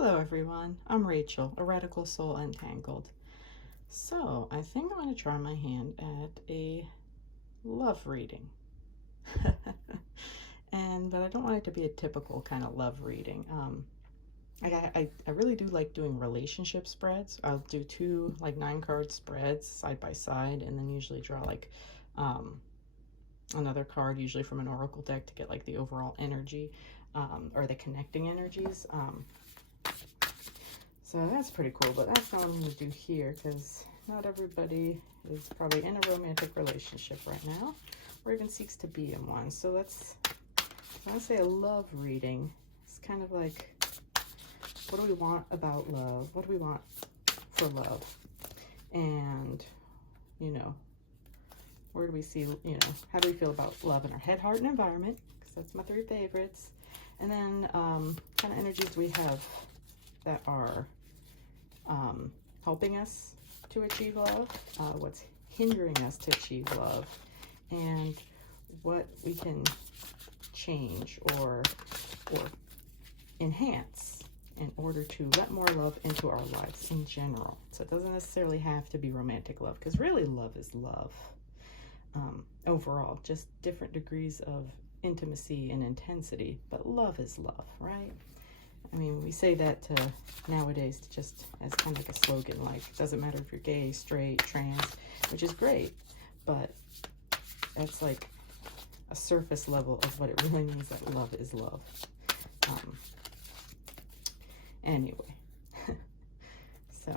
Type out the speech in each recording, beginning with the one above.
Hello everyone, I'm Rachel, a Radical Soul Untangled. So, I think I'm going to try my hand at a love reading. But I don't want it to be a typical kind of love reading. I really do like doing relationship spreads. I'll do two like 9-card spreads side by side, and then usually draw like another card, usually from an oracle deck, to get like the overall energy or the connecting energies. So that's pretty cool, but that's not what I'm going to do here, because not everybody is probably in a romantic relationship right now, or even seeks to be in one. So let's say a love reading. It's kind of like, what do we want about love? What do we want for love? And, you know, where do we see, how do we feel about love in our head, heart, and environment? Because that's my 3 favorites. And then kind of energies we have that are helping us to achieve love, what's hindering us to achieve love, and what we can change or enhance in order to let more love into our lives in general. So it doesn't necessarily have to be romantic love, because really love is love overall, just different degrees of intimacy and intensity, but love is love, right? I mean, we say that nowadays just as kind of like a slogan, like, it doesn't matter if you're gay, straight, trans, which is great, but that's like a surface level of what it really means, that love is love. Anyway, so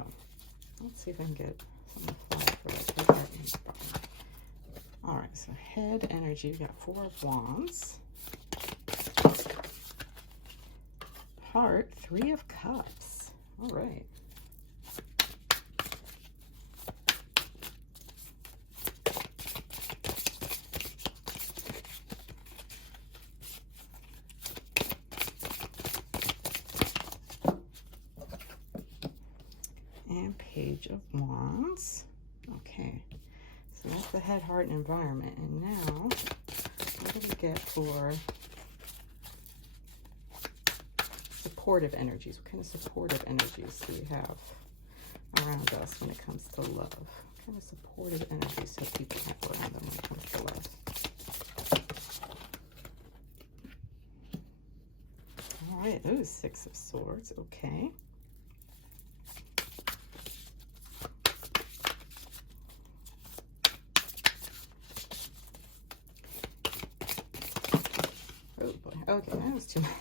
let's see if I can get some fly for that. All right, so head energy, we got 4 of Wands. Heart, 3 of Cups. All right. And Page of Wands. Okay. So that's the head, heart, and environment. And now, what do we get for supportive energies? What kind of supportive energies do we have around us when it comes to love? What kind of supportive energies do people have around them when it comes to love? All right, ooh, 6 of Swords, okay. Oh boy, okay, that was too many.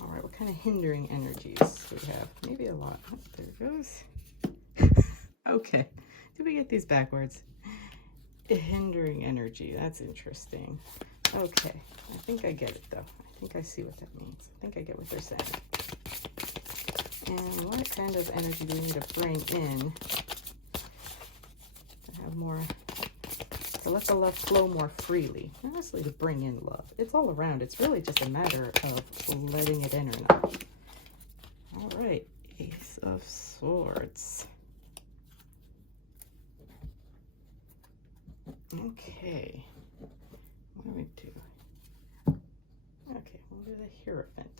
All right, what kind of hindering energies do we have? Maybe a lot. Oh, there it goes. Okay, did we get these backwards? Hindering energy, that's interesting. Okay, I think I get it though. I think I see what that means. I think I get what they're saying. And what kind of energy do we need to bring in to have more, to let the love flow more freely? Not necessarily to bring in love. It's all around. It's really just a matter of letting it in or not. All right, Ace of Swords. Okay, what do we do? Okay, we'll do the Hierophant.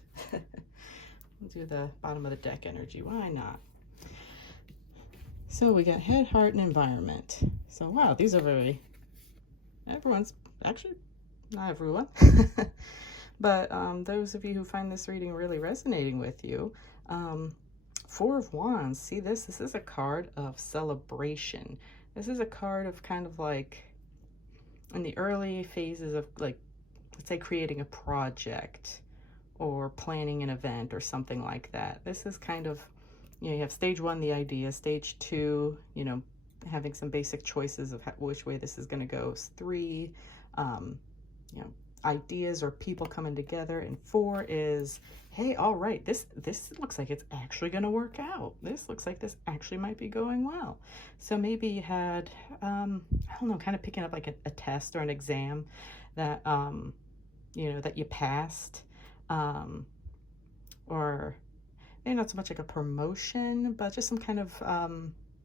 We'll do the bottom of the deck energy. Why not? So we got head, heart, and environment. So wow, these are very, everyone's, actually, not everyone, but those of you who find this reading really resonating with you, 4 of Wands, see this? This is a card of celebration. This is a card of kind of like, in the early phases of, like, let's say creating a project or planning an event or something like that. This is kind of, you have stage 1, the idea, stage 2, having some basic choices of which way this is going to go. 3, ideas or people coming together. And 4 is, hey, all right, this looks like it's actually going to work out. This looks like this actually might be going well. So maybe you had, I don't know, kind of picking up like a test or an exam that, that you passed, or maybe not so much like a promotion, but just some kind of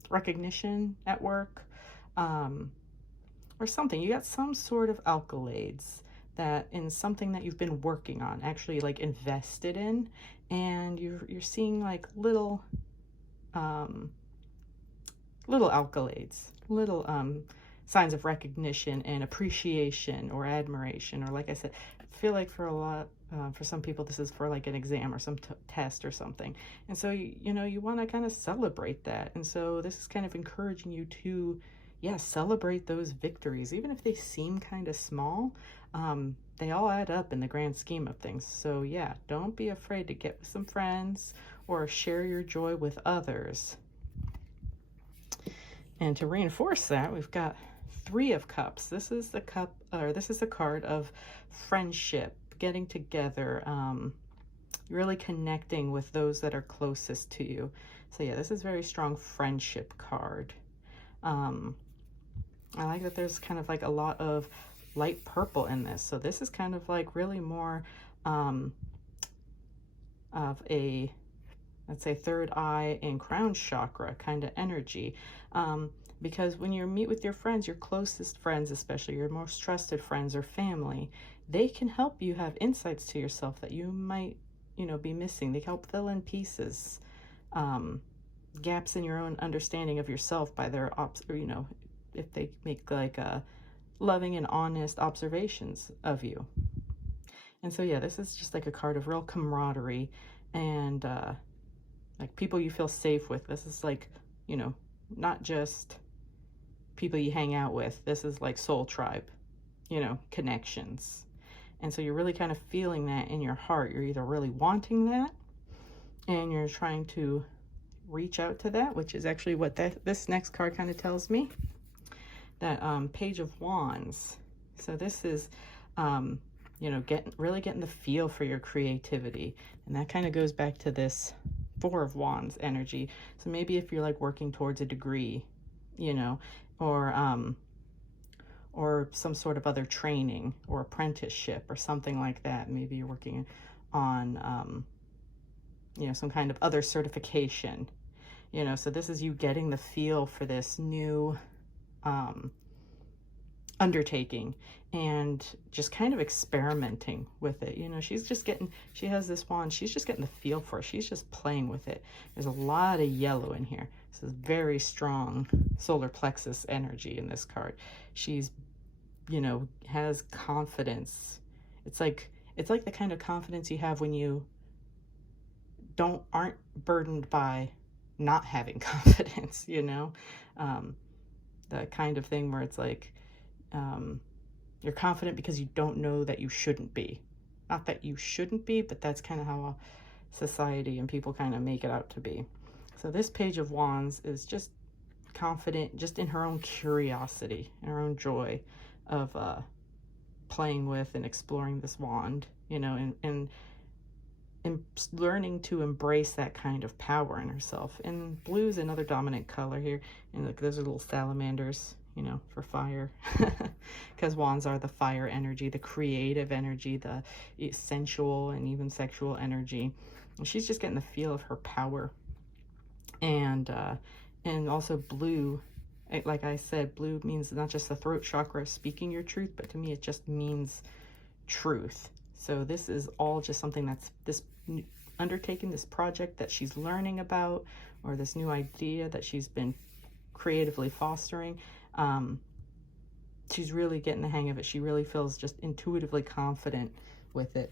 recognition at work, or something. You got some sort of alkalades that in something that you've been working on, actually like invested in, and you're seeing like little accolades, little signs of recognition and appreciation or admiration, or like I said, I feel like for a lot, for some people, this is for like an exam or some test or something. And so, you want to kind of celebrate that. And so this is kind of encouraging you to, yeah, celebrate those victories, even if they seem kind of small. They all add up in the grand scheme of things. So yeah, don't be afraid to get with some friends or share your joy with others. And to reinforce that, we've got 3 of Cups. This is the this is the card of friendship, getting together, really connecting with those that are closest to you. So yeah, this is very strong friendship card. I like that there's kind of like a lot of light purple in this. So this is kind of like really more of a, let's say, third eye and crown chakra kind of energy. Because when you meet with your friends, your closest friends, especially your most trusted friends or family, they can help you have insights to yourself that you might, be missing. They help fill in pieces, gaps in your own understanding of yourself by their, if they make like loving and honest observations of you. And so, yeah, this is just like a card of real camaraderie and like people you feel safe with. This is like, not just people you hang out with. This is like soul tribe, connections. And so you're really kind of feeling that in your heart. You're either really wanting that and you're trying to reach out to that, which is actually what this next card kind of tells me. That Page of Wands. So this is, really getting the feel for your creativity. And that kind of goes back to this 4 of Wands energy. So maybe if you're like working towards a degree, or some sort of other training or apprenticeship or something like that. Maybe you're working on, some kind of other certification, so this is you getting the feel for this new undertaking and just kind of experimenting with it. She has this wand, she's just getting the feel for it. She's just playing with it. There's a lot of yellow in here. This is very strong solar plexus energy in this card. She's, has confidence. It's like the kind of confidence you have when you aren't burdened by not having confidence, the kind of thing where it's like, you're confident because you don't know that you shouldn't be. Not that you shouldn't be, but that's kind of how society and people kind of make it out to be. So this Page of Wands is just confident, just in her own curiosity and her own joy of playing with and exploring this wand, and learning to embrace that kind of power in herself. And blue is another dominant color here. And look, those are little salamanders, for fire, because wands are the fire energy, the creative energy, the sensual and even sexual energy. And she's just getting the feel of her power. And also blue, like I said, blue means not just the throat chakra speaking your truth, but to me it just means truth. So this is all just something that's this undertaking, this project that she's learning about, or this new idea that she's been creatively fostering. She's really getting the hang of it. She really feels just intuitively confident with it.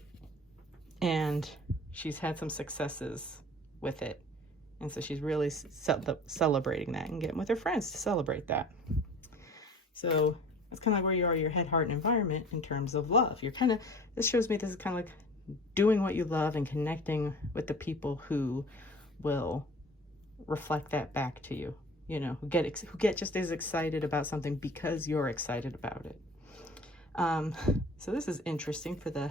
And she's had some successes with it. And so she's really celebrating that and getting with her friends to celebrate that. So that's kind of like where you are, your head, heart, and environment in terms of love. This shows me this is kind of like doing what you love and connecting with the people who will reflect that back to you, who get just as excited about something because you're excited about it. So this is interesting for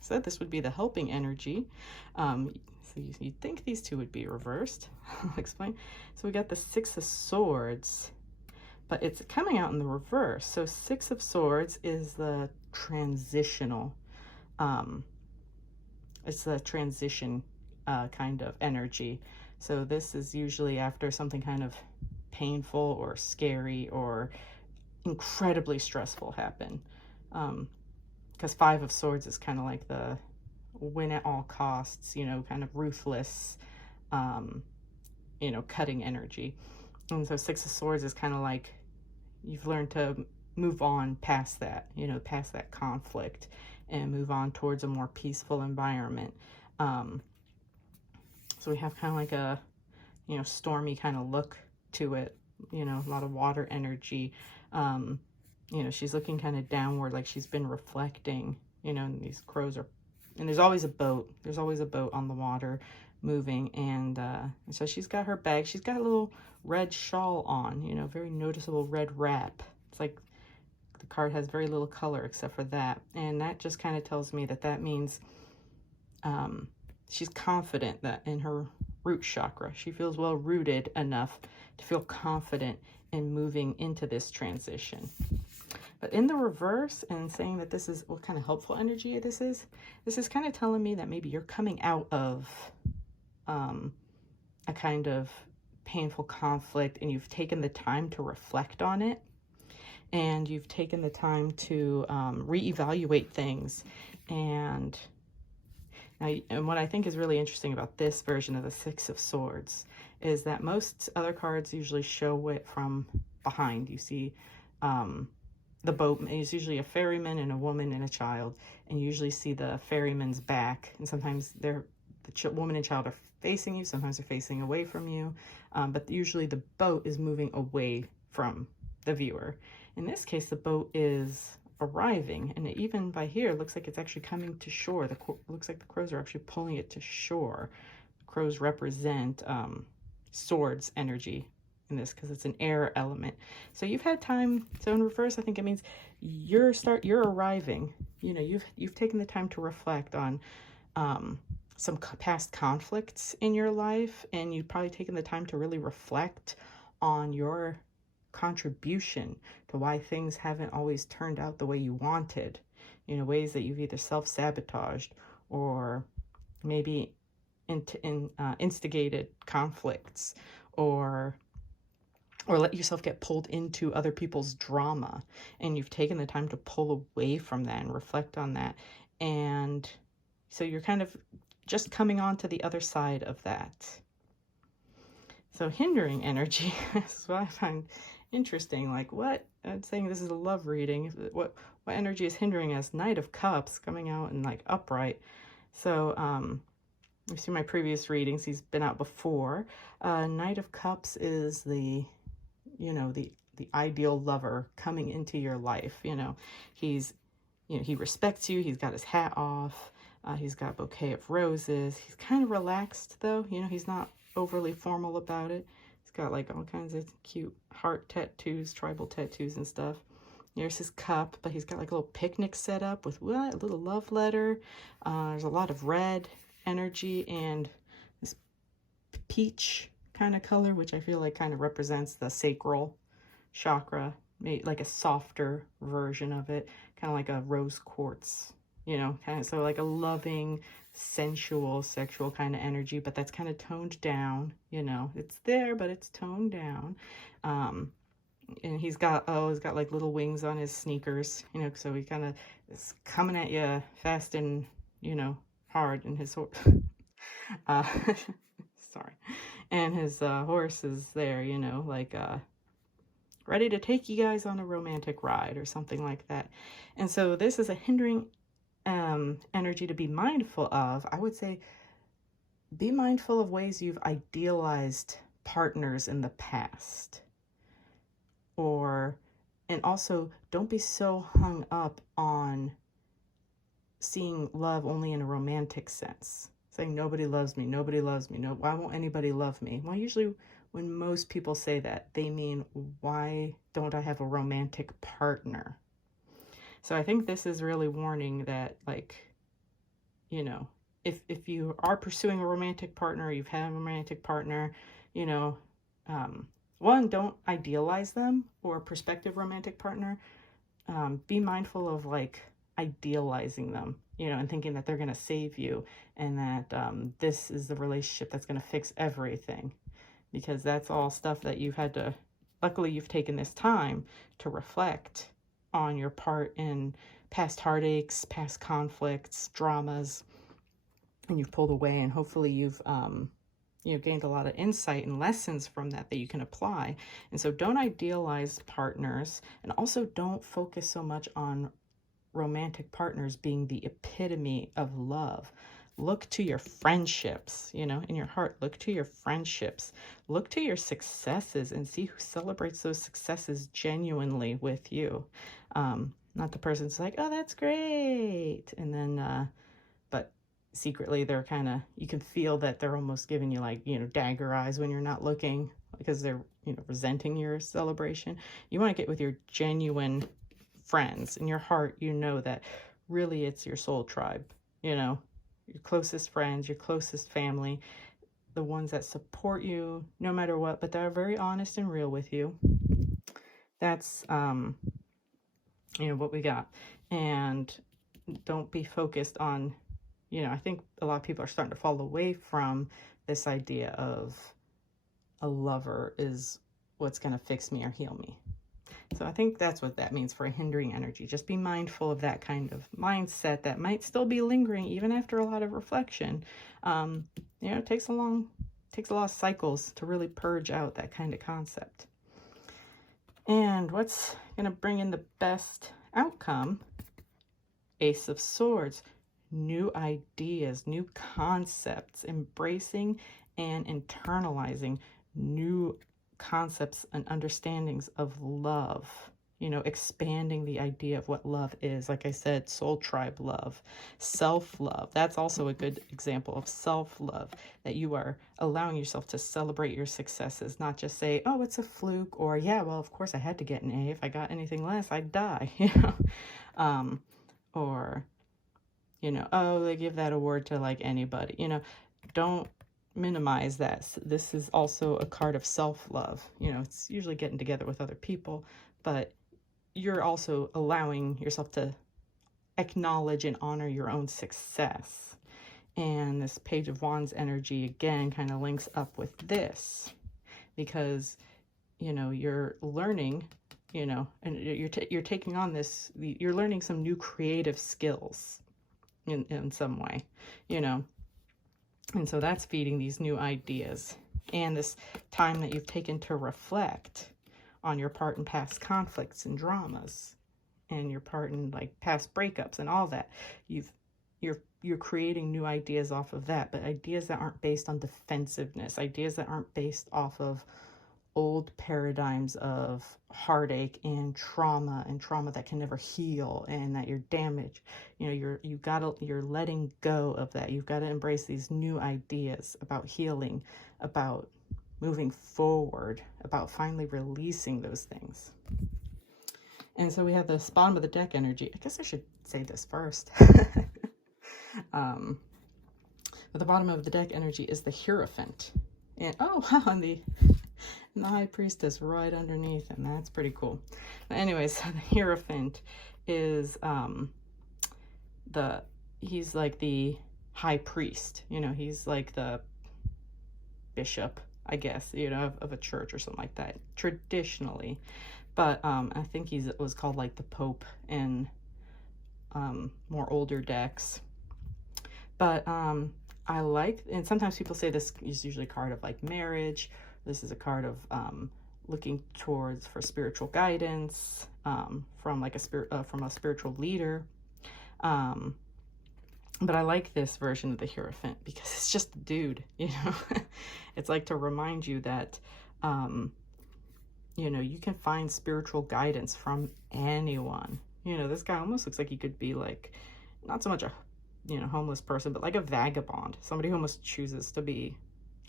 so this would be the helping energy. So you'd think these two would be reversed. I'll explain. So we got the 6 of Swords, but it's coming out in the reverse. So 6 of Swords is the transitional, it's the transition kind of energy. So this is usually after something kind of painful or scary or, incredibly stressful happen. Because Five of Swords is kind of like the win at all costs, you know, kind of ruthless, you know, cutting energy. And so Six of Swords is kind of like you've learned to move on past that, you know, past that conflict and move on towards a more peaceful environment. So we have kind of like a, you know, stormy kind of look to it, you know, a lot of water energy. You know, she's looking kind of downward, like she's been reflecting, you know, and these crows are, and there's always a boat. There's always a boat on the water moving. And so she's got her bag. She's got a little red shawl on, you know, very noticeable red wrap. It's like the card has very little color except for that. And that just kind of tells me that that means she's confident that in her root chakra, she feels well rooted enough to feel confident in moving into this transition. But in the reverse, and saying that this is what kind of helpful energy this is kind of telling me that maybe you're coming out of a kind of painful conflict, and you've taken the time to reflect on it, and you've taken the time to reevaluate things. And what I think is really interesting about this version of the Six of Swords is that most other cards usually show it from behind. You see the boat is usually a ferryman and a woman and a child, and you usually see the ferryman's back, and sometimes the woman and child are facing you, sometimes they're facing away from you, but usually the boat is moving away from the viewer. In this case, the boat is arriving, and even by here it looks like it's actually coming to shore. Looks like the crows are actually pulling it to shore. Crows represent swords energy in this because it's an air element. So you've had time. So in reverse, I think it means you're arriving. You know, you've taken the time to reflect on some past conflicts in your life, and you've probably taken the time to really reflect on your contribution to why things haven't always turned out the way you wanted. You know, ways that you've either self-sabotaged or maybe instigated conflicts, or let yourself get pulled into other people's drama, and you've taken the time to pull away from that and reflect on that. And so you're kind of just coming on to the other side of that. So hindering energy is what I find interesting. Like, what I'm saying, this is a love reading. What energy is hindering us? Knight of Cups coming out and like upright. So you've seen my previous readings. He's been out before. Knight of Cups is the, you know, the ideal lover coming into your life. You know, he respects you. He's got his hat off. He's got a bouquet of roses. He's kind of relaxed though. You know, he's not overly formal about it. He's got like all kinds of cute heart tattoos, tribal tattoos and stuff. Here's his cup, but he's got like a little picnic set up with what? A little love letter. There's a lot of red energy and this peach kind of color, which I feel like kind of represents the sacral chakra, maybe like a softer version of it, kind of like a rose quartz, you know, kind of, so like a loving, sensual, sexual kind of energy, but that's kind of toned down. You know, it's there, but it's toned down. And he's got like little wings on his sneakers, you know, so he kind of is coming at you fast and, you know, hard. And his horse, sorry, and his horse is there, you know, like ready to take you guys on a romantic ride or something like that. And so this is a hindering energy to be mindful of. I would say be mindful of ways you've idealized partners in the past. And also don't be so hung up on seeing love only in a romantic sense. Saying nobody loves me, nobody loves me, no, why won't anybody love me? Well, usually when most people say that, they mean, why don't I have a romantic partner? So I think this is really warning that, like, you know, if you are pursuing a romantic partner, you've had a romantic partner, you know, one, don't idealize them, or a prospective romantic partner. Be mindful of like idealizing them, you know, and thinking that they're going to save you, and that this is the relationship that's going to fix everything, because that's all stuff that you've had to luckily you've taken this time to reflect on your part in past heartaches, past conflicts, dramas, and you've pulled away, and hopefully you've gained a lot of insight and lessons from that you can apply. And so don't idealize partners, and also don't focus so much on romantic partners being the epitome of love. Look to your friendships, in your heart. Look to your friendships. Look to your successes and see who celebrates those successes genuinely with you. Not the person's like, oh, that's great. And then, but secretly they're kind of, you can feel that they're almost giving you like, dagger eyes when you're not looking, because they're, resenting your celebration. You want to get with your genuine friends. In your heart, that really it's your soul tribe, your closest friends, your closest family, the ones that support you no matter what, but they're very honest and real with you. That's, what we got. And don't be focused on, I think a lot of people are starting to fall away from this idea of a lover is what's going to fix me or heal me. So I think that's what that means for a hindering energy. Just be mindful of that kind of mindset that might still be lingering even after a lot of reflection. It takes a lot of cycles to really purge out that kind of concept. And what's going to bring in the best outcome? Ace of Swords. New ideas, new concepts, embracing and internalizing new concepts and understandings of love, expanding the idea of what love is. Like I said, soul tribe love, self-love. That's also a good example of self-love, that you are allowing yourself to celebrate your successes, not just say, oh, it's a fluke, or yeah, well, of course I had to get an A. If I got anything less, I'd die, or, oh, they give that award to like anybody, don't minimize that. This is also a card of self-love. It's usually getting together with other people, but you're also allowing yourself to acknowledge and honor your own success. And this Page of Wands energy again kind of links up with this, because you're learning, and you're taking on this, you're learning some new creative skills in some way, and so that's feeding these new ideas. And this time that you've taken to reflect on your part in past conflicts and dramas, and your part in like past breakups and all that, you're creating new ideas off of that, but ideas that aren't based on defensiveness, ideas that aren't based off of old paradigms of heartache and trauma that can never heal, and that you're damaged. You're letting go of that. You've got to embrace these new ideas about healing, about moving forward, about finally releasing those things. And so we have this bottom of the deck energy. I guess I should say this first. But the bottom of the deck energy is the Hierophant. And and the High Priestess right underneath, and that's pretty cool. But anyways, the Hierophant is he's like the high priest, he's like the bishop, I guess, of a church or something like that, traditionally. But I think was called like the Pope in more older decks. But I like, and sometimes people say this is usually a card of like marriage. This is a card of looking towards for spiritual guidance from like from a spiritual leader. But I like this version of the Hierophant because it's just a dude, It's like to remind you that, you can find spiritual guidance from anyone. This guy almost looks like he could be like, not so much a, homeless person, but like a vagabond, somebody who almost chooses to be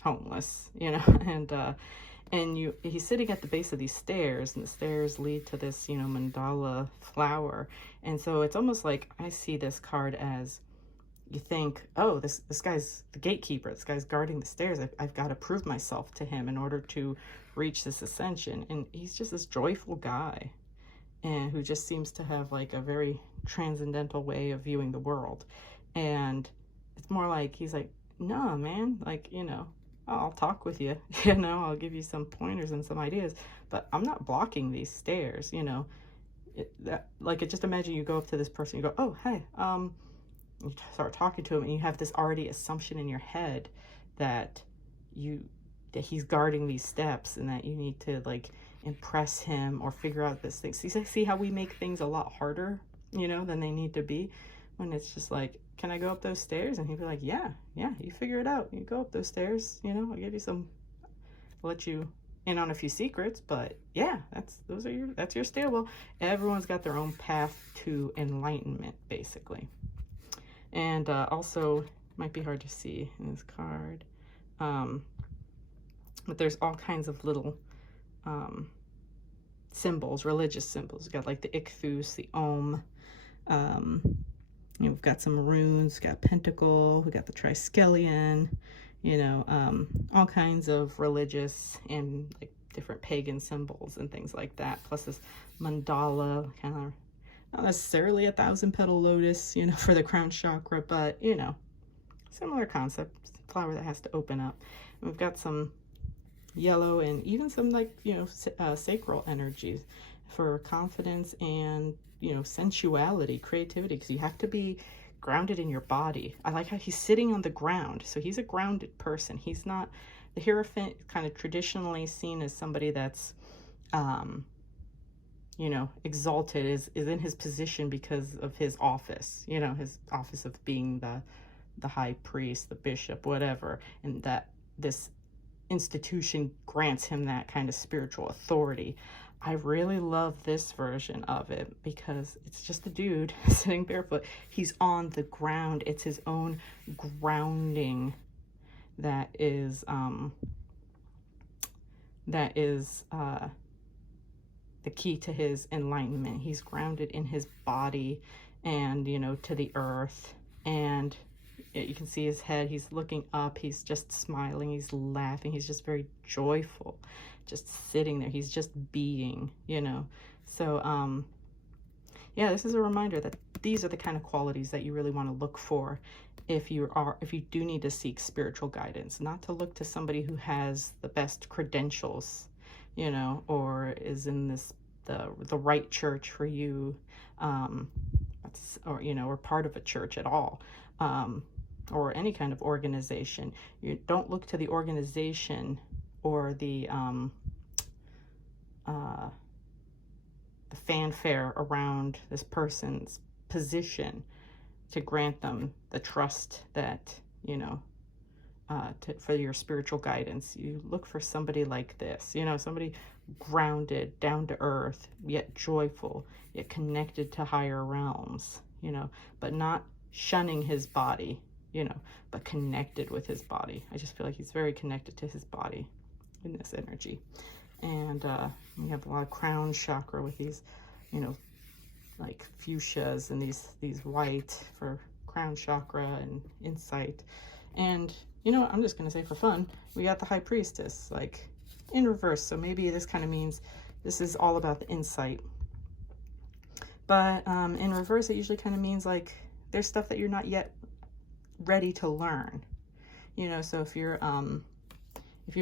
homeless, and he's sitting at the base of these stairs, and the stairs lead to this, mandala flower. And so it's almost like I see this card as, you think, oh, this guy's the gatekeeper, this guy's guarding the stairs. I've got to prove myself to him in order to reach this ascension. And he's just this joyful guy, and who just seems to have like a very transcendental way of viewing the world. And it's more like he's like, no, man, like, I'll talk with you, you know, I'll give you some pointers and some ideas, but I'm not blocking these stairs, you know. Just imagine you go up to this person, you go, oh, hey, you start talking to him, and you have this already assumption in your head that he's guarding these steps, and that you need to like impress him or figure out this thing. See how we make things a lot harder, you know, than they need to be, when it's just like, can I go up those stairs? And he'd be like, yeah, you figure it out. You go up those stairs, you know, I'll give you some, I'll let you in on a few secrets, but yeah, that's your stairwell. Everyone's got their own path to enlightenment, basically. And also, might be hard to see in this card, but there's all kinds of little symbols, religious symbols. We've got like the ichthus, the Om. We've got some runes, we've got pentacle, we got the triskelion, you know, all kinds of religious and like different pagan symbols and things like that. Plus this mandala, kind of not necessarily a 1,000-petal lotus, you know, for the crown chakra, but you know, similar concept, flower that has to open up. And we've got some yellow and even some like, you know, sacral energies for confidence and, you know, sensuality, creativity, because you have to be grounded in your body. I like how he's sitting on the ground, so he's a grounded person. He's not the Hierophant, kind of traditionally seen as somebody that's you know, exalted, is in his position because of his office, you know, his office of being the high priest, the bishop, whatever, and that this institution grants him that kind of spiritual authority. I really love this version of it because it's just a dude sitting barefoot. He's on the ground. It's his own grounding that is the key to his enlightenment. He's grounded in his body and, you know, to the earth. And you can see his head. He's looking up. He's just smiling. He's laughing. He's just very joyful, just sitting there. He's just being, you know. So, yeah, this is a reminder that these are the kind of qualities that you really want to look for if you do need to seek spiritual guidance. Not to look to somebody who has the best credentials, you know, or is in the right church for you, or, you know, or part of a church at all, or any kind of organization. You don't look to the organization or the fanfare around this person's position to grant them the trust that, you know, for your spiritual guidance. You look for somebody like this, you know, somebody grounded, down to earth, yet joyful, yet connected to higher realms, you know, but not shunning his body, you know, but connected with his body. I just feel like he's very connected to his body in this energy. And we have a lot of crown chakra with these, you know, like fuchsias and these white for crown chakra and insight. And you know what, I'm just going to say for fun, we got the High Priestess, like, in reverse. So maybe this kind of means this is all about the insight. But in reverse, it usually kind of means, like, there's stuff that you're not yet ready to learn. You know, so if you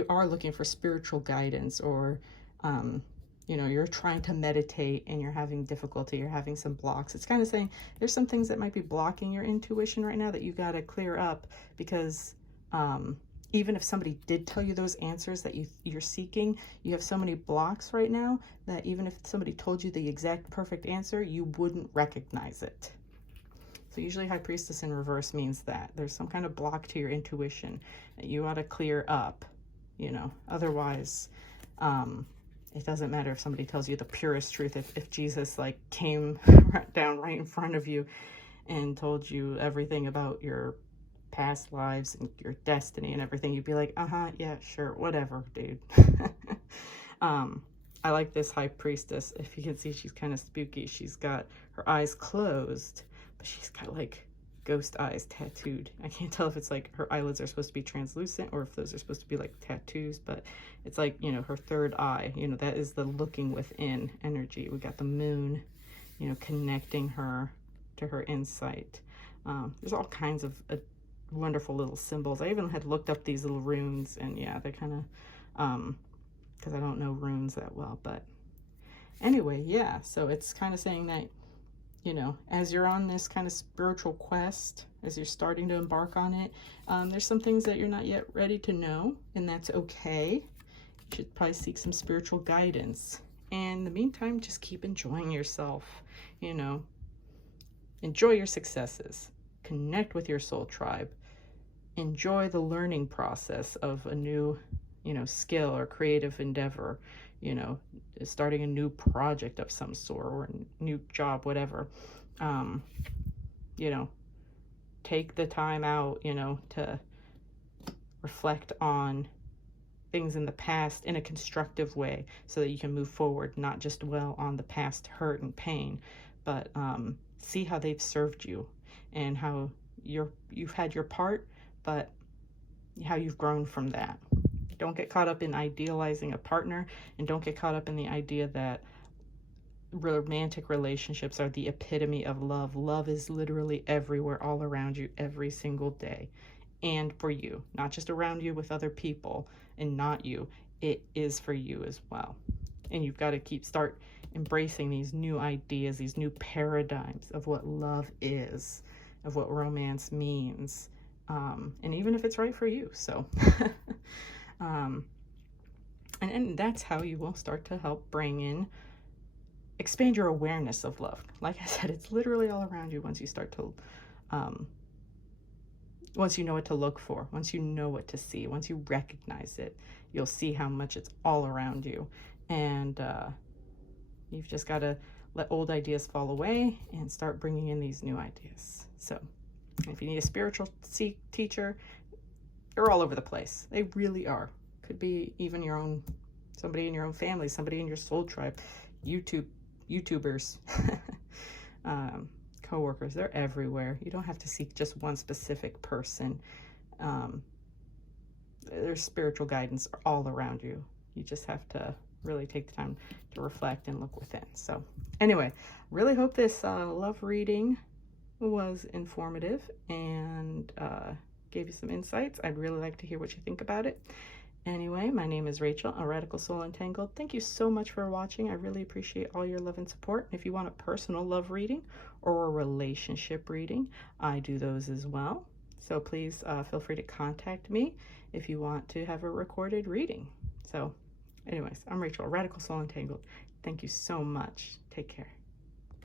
are looking for spiritual guidance, or, you know, you're trying to meditate and you're having difficulty, you're having some blocks, it's kind of saying there's some things that might be blocking your intuition right now that you got to clear up, because even if somebody did tell you those answers that you're seeking, you have so many blocks right now that even if somebody told you the exact perfect answer, you wouldn't recognize it. So usually High Priestess in reverse means that there's some kind of block to your intuition that you ought to clear up, you know. Otherwise, it doesn't matter if somebody tells you the purest truth. If Jesus, like, came down right in front of you and told you everything about your past lives and your destiny and everything, you'd be like, yeah, sure, whatever, dude. I like this High Priestess. If you can see, she's kind of spooky. She's got her eyes closed, but she's got like ghost eyes tattooed. I can't tell if it's like her eyelids are supposed to be translucent or if those are supposed to be like tattoos, but it's like, you know, her third eye, you know, that is the looking within energy. We got the moon, you know, connecting her to her insight. There's all kinds of wonderful little symbols. I even had looked up these little runes, and yeah, they're kind of, because I don't know runes that well, but anyway, yeah, so it's kind of saying that, you know, as you're on this kind of spiritual quest, as you're starting to embark on it, there's some things that you're not yet ready to know, and that's okay. You should probably seek some spiritual guidance. And in the meantime, just keep enjoying yourself, you know, enjoy your successes, connect with your soul tribe, enjoy the learning process of a new, you know, skill or creative endeavor, you know, starting a new project of some sort or a new job, whatever. You know, take the time out, you know, to reflect on things in the past in a constructive way so that you can move forward, not just dwell on the past hurt and pain, but see how they've served you and how you've had your part, but how you've grown from that. Don't get caught up in idealizing a partner, and don't get caught up in the idea that romantic relationships are the epitome of love. Love is literally everywhere, all around you, every single day. And for you, not just around you with other people and not you, it is for you as well. And you've got to start embracing these new ideas, these new paradigms of what love is, of what romance means, and even if it's right for you. So and that's how you will start to help expand your awareness of love. Like I said, it's literally all around you once you start to once you know what to look for, once you know what to see, once you recognize it, you'll see how much it's all around you. And you've just got to let old ideas fall away and start bringing in these new ideas. So if you need a spiritual teacher, they're all over the place. They really are. Could be even somebody in your own family, somebody in your soul tribe, YouTubers, co-workers. They're everywhere. You don't have to seek just one specific person. There's spiritual guidance all around you. You just have to really take the time to reflect and look within. So anyway, really hope this love reading was informative and gave you some insights. I'd really like to hear what you think about it. Anyway, my name is Rachel, a Radical Soul Entangled. Thank you so much for watching. I really appreciate all your love and support. If you want a personal love reading or a relationship reading, I do those as well. So please feel free to contact me if you want to have a recorded reading. So anyways, I'm Rachel, a Radical Soul Entangled. Thank you so much. Take care.